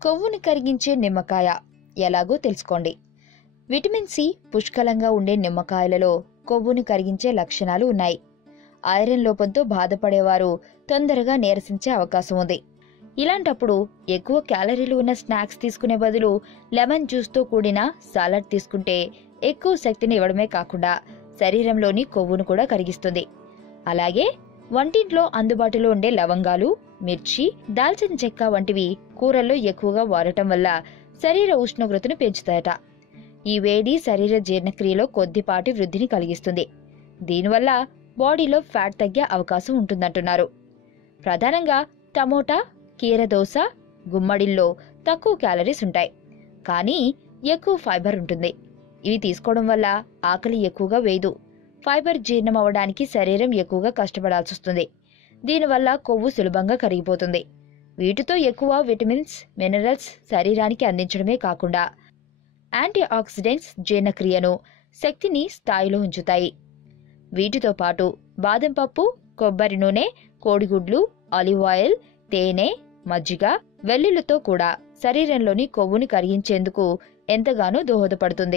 కొవ్వుని కరిగించే నిమ్మకాయ ఎలాగో తెలుసుకోండి. విటమిన్ సి పుష్కలంగా ఉండే నిమ్మకాయలలో కొవ్వుని కరిగించే లక్షణాలు ఉన్నాయి. ఐరన్ లోపంతో బాధపడేవారు తొందరగా నీరసించే అవకాశం ఉంది. ఇలాంటప్పుడు ఎక్కువ క్యాలరీలు ఉన్న స్నాక్స్ తీసుకునే బదులు లెమన్ జ్యూస్తో కూడిన సాలడ్ తీసుకుంటే ఎక్కువ శక్తిని ఇవ్వడమే కాకుండా శరీరంలోని కొవ్వును కూడా కరిగిస్తుంది. అలాగే వంటింట్లో అందుబాటులో ఉండే లవంగాలు, మిర్చి, దాల్చిన చెక్క వంటివి కూరల్లో ఎక్కువగా వాడటం వల్ల శరీర ఉష్ణోగ్రతను పెంచుతాయట. ఈ వేడి శరీర జీర్ణక్రియలో కొద్దిపాటి వృద్ధిని కలిగిస్తుంది. దీనివల్ల బాడీలో ఫ్యాట్ తగ్గే అవకాశం ఉంటుందంటున్నారు. ప్రధానంగా టమోటా, కీరదోస, గుమ్మడిల్లో తక్కువ క్యాలరీస్ ఉంటాయి, కానీ ఎక్కువ ఫైబర్ ఉంటుంది. ఇవి తీసుకోవడం వల్ల ఆకలి ఎక్కువగా వేయదు. ఫైబర్ జీర్ణం అవ్వడానికి శరీరం ఎక్కువగా కష్టపడాల్సి వస్తుంది. దీనివల్ల కొవ్వు సులభంగా కరిగిపోతుంది. వీటితో ఎక్కువ విటమిన్స్, మినరల్స్ శరీరానికి అందించడమే కాకుండా యాంటీ ఆక్సిడెంట్స్ జీర్ణక్రియను, శక్తిని స్థాయిలో ఉంచుతాయి. వీటితో పాటు బాదం పప్పు, కొబ్బరి నూనె, కోడిగుడ్లు, ఆలివ్ ఆయిల్, తేనె, మజ్జిగ, వెల్లుల్లితో కూడా శరీరంలోని కొవ్వుని కరిగించేందుకు ఎంతగానో దోహదపడుతుంది.